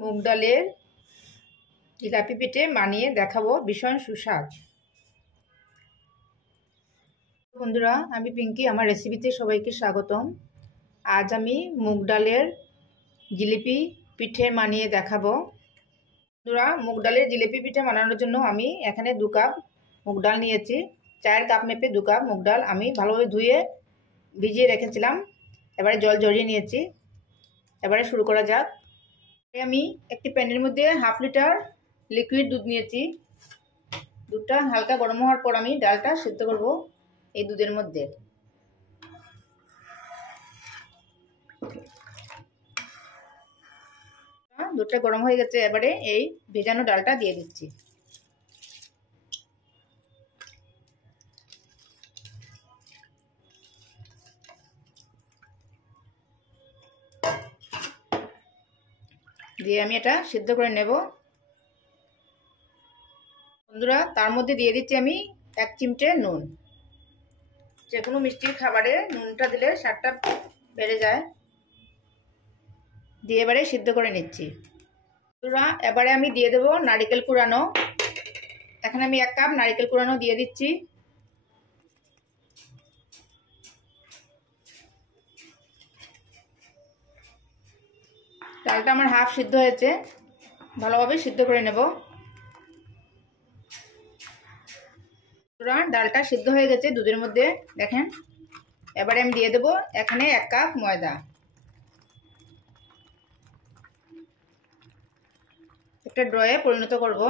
মুগ ডালের জিলাপি পিঠে বানিয়ে দেখাবো, ভীষণ সুস্বাদ। বন্ধুরা, আমি পিঙ্কি, আমার রেসিপিতে সবাইকে স্বাগতম। আজ আমি মুগ ডালের জিলিপি পিঠে বানিয়ে দেখাবো। বন্ধুরা, মুগ ডালের জিলিপি পিঠে বানানোর জন্য আমি এখানে 2 কাপ মুগ ডাল নিয়েছি। 4 কাপ মেপে 2 কাপ মুগ ডাল আমি ভালোভাবে ধুয়ে ভিজিয়ে রেখেছিলাম। এবারে জল ঝরিয়ে নিয়েছি। এবারে শুরু করা যাক। আমি একটি প্যানের মধ্যে 1/2 লিটার লিকুইড দুধ নিয়েছি। দুধটা হালকা গরম হওয়ার পর আমি ডালটা সিদ্ধ করব এই দুধের মধ্যে। দুধটা গরম হয়ে গেছে, এবারে এই ভেজানো ডালটা দিয়ে দিচ্ছি। দিয়ে আমি এটা সিদ্ধ করে নেব। বন্ধুরা, তার মধ্যে দিয়ে দিচ্ছি আমি 1 চিমটে নুন। যে কোনো মিষ্টির খাবারে নুনটা দিলে স্বাদটা বেড়ে যায়। দিয়ে এবারে সিদ্ধ করে নিচ্ছি। বন্ধুরা, এবারে আমি দিয়ে দেব নারকেল কুড়ানো। এখানে আমি 1 কাপ নারকেল কুড়ানো দিয়ে দিচ্ছি। ডালটা আমার হাফ সিদ্ধ হয়েছে, ভালোভাবে সিদ্ধ করে নেব। ডালটা সিদ্ধ হয়ে গেছে দুধের মধ্যে, দেখেন। এবারে আমি দিয়ে দেব এখানে 1 কাপ ময়দা। একটা ড্রয়ে পরিণত করব।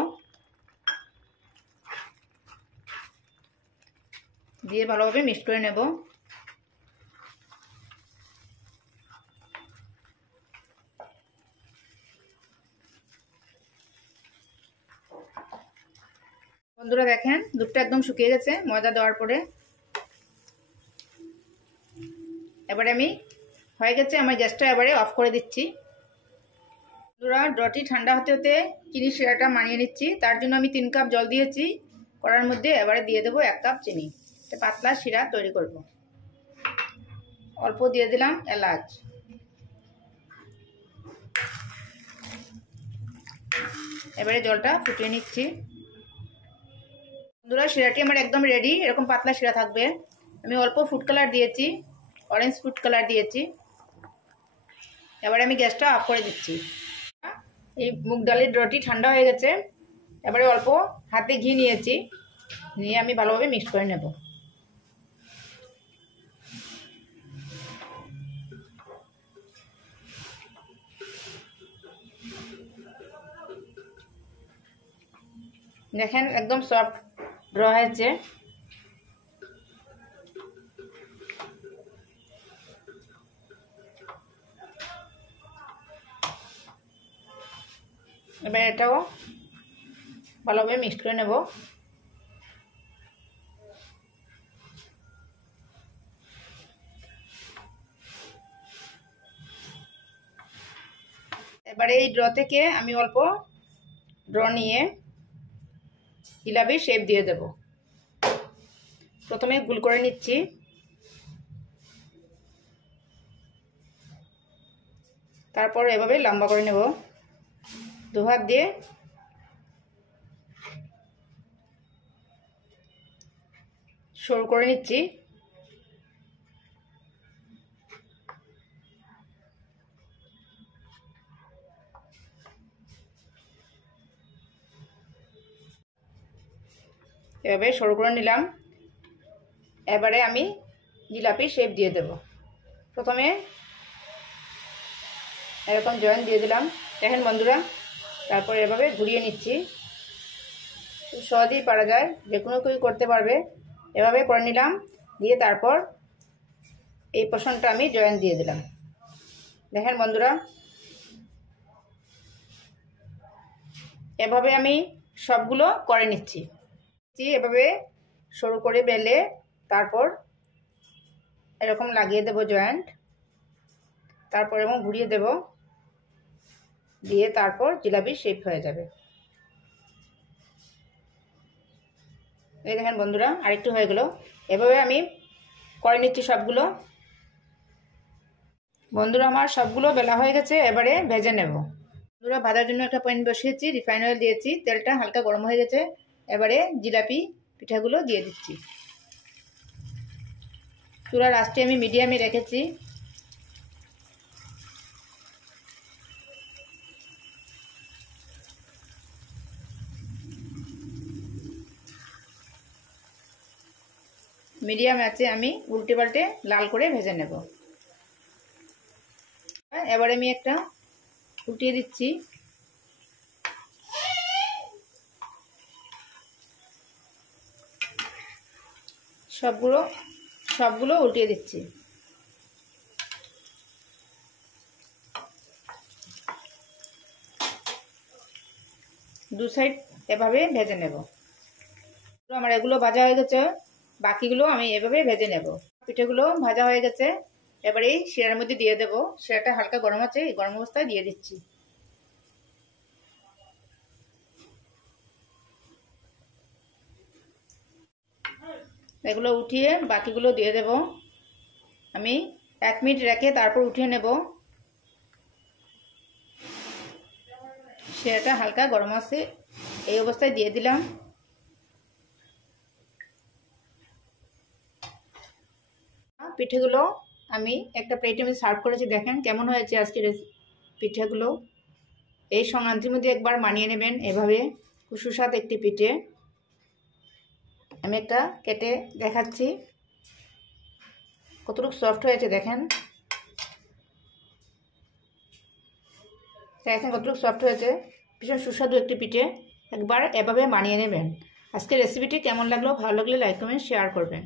দিয়ে ভালোভাবে মিক্স করে নেব। বন্ধুরা, দেখেন দুধটা একদম শুকিয়ে গেছে ময়দা দেওয়ার পরে। এবারে আমি হয়ে গেছে আমার গ্যাসটা, এবারে অফ করে দিচ্ছি। বন্ধুরা, ডটি ঠান্ডা হতে হতে চিনি শিরাটা মানিয়ে নিচ্ছি। তার জন্য আমি 3 কাপ জল দিয়েছি কড়ার মধ্যে। এবারে দিয়ে দেবো 1 কাপ চিনি। পাতলা শিরা তৈরি করব। অল্প দিয়ে দিলাম এলাচ। এবারে জলটা ফুটিয়ে নিচ্ছি। বন্ধুরা, শিরাটি আমার একদম রেডি। এরকম পাতলা শিরা থাকবে। আমি অল্প ফুড কালার দিয়েছি, অরেঞ্জ ফুড কালার দিয়েছি। এবারে আমি গ্যাসটা অফ করে দিচ্ছি। এই মুগ ডালের ডটি ঠান্ডা হয়ে গেছে। এবারে অল্প হাতে ঘি নিয়েছি, নিয়ে আমি ভালোভাবে মিক্স করে নেব। দেখেন একদম সফট ড্র হয়েছে। এবার এটাও ভালোভাবে মিক্স করে নেব। এবারে এই ড্র থেকে আমি অল্প ড্র নিয়ে জিলাপি শেপ দিয়ে দেব। প্রথমে গোল করে নিচ্ছি। তারপর এভাবে লম্বা করে নেব। 2 হাত দিয়ে সরু করে নিচ্ছি। এভাবে সরু করে নিলাম। এবারে আমি জিলাপি শেপ দিয়ে দেব। প্রথমে এরকম জয়েন্ট দিয়ে দিলাম, দেখেন বন্ধুরা। তারপর এভাবে ঘুরিয়ে নিচ্ছি। সহজেই পারা যায়, যে কোনো কেউ করতে পারবে। এভাবে করে নিলাম, দিয়ে তারপর এই পোর্শনটা আমি জয়েন্ট দিয়ে দিলাম। দেখেন বন্ধুরা, এভাবে আমি সবগুলো করে নিচ্ছি। এভাবে সরু করে বেলে তারপর এরকম লাগিয়ে দেব জয়েন্ট। তারপর এবং ঘুরিয়ে দেব, দিয়ে তারপর জিলাপি শেপ হয়ে যাবে। এই দেখেন বন্ধুরা, আরেকটু হয়ে গেল। এভাবে আমি করে নিচ্ছি সবগুলো। বন্ধুরা, আমার সবগুলো বেলা হয়ে গেছে। এবারে ভেজে নেব। বন্ধুরা ভাজার জন্য একটা প্যান বসিয়েছি, রিফাইন অয়েল দিয়েছি, তেলটা হালকা গরম হয়ে গেছে। এবারে জিলাপি পিঠাগুলো দিয়ে দিচ্ছি। চুলার আঁচটি আমি মিডিয়ামে রেখেছি। মিডিয়াম আছে আমি উল্টে পাল্টে লাল করে ভেজে নেব। এবারে আমি একটা উল্টিয়ে দিচ্ছি। সবগুলো উল্টিয়ে দিচ্ছি। দু সাইড এভাবে ভেজে নেব। আমার এগুলো ভাজা হয়ে গেছে, বাকিগুলো আমি এভাবে ভেজে নেব। পিঠেগুলো ভাজা হয়ে গেছে, এবারে এই শিরার মধ্যে দিয়ে দেবো। শিরাটা হালকা গরম আছে, এই গরম অবস্থায় দিয়ে দিচ্ছি। এগুলো উঠিয়ে বাকিগুলো দিয়ে দেব। আমি 1 মিনিট রেখে তারপর উঠিয়ে নেব। শিরাটা হালকা গরম আছে, এই অবস্থায় দিয়ে দিলাম। পিঠেগুলো আমি একটা প্লেটে আমি সার্ভ করেছি, দেখেন কেমন হয়েছে আজকের পিঠেগুলো। এই সংক্রান্তির মধ্যে একবার বানিয়ে নেবেন এভাবে, খুব সুস্বাদু একটি পিঠে। আমি একটা কেটে দেখাচ্ছি কতটুকু সফট হয়েছে, দেখেন কতটুকু সফট হয়েছে। ভীষণ সুস্বাদু একটি পিঠে, একবার এভাবে বানিয়ে নেবেন। আজকের রেসিপিটি কেমন লাগলো, ভালো লাগলে লাইক কমেন্ট শেয়ার করবেন।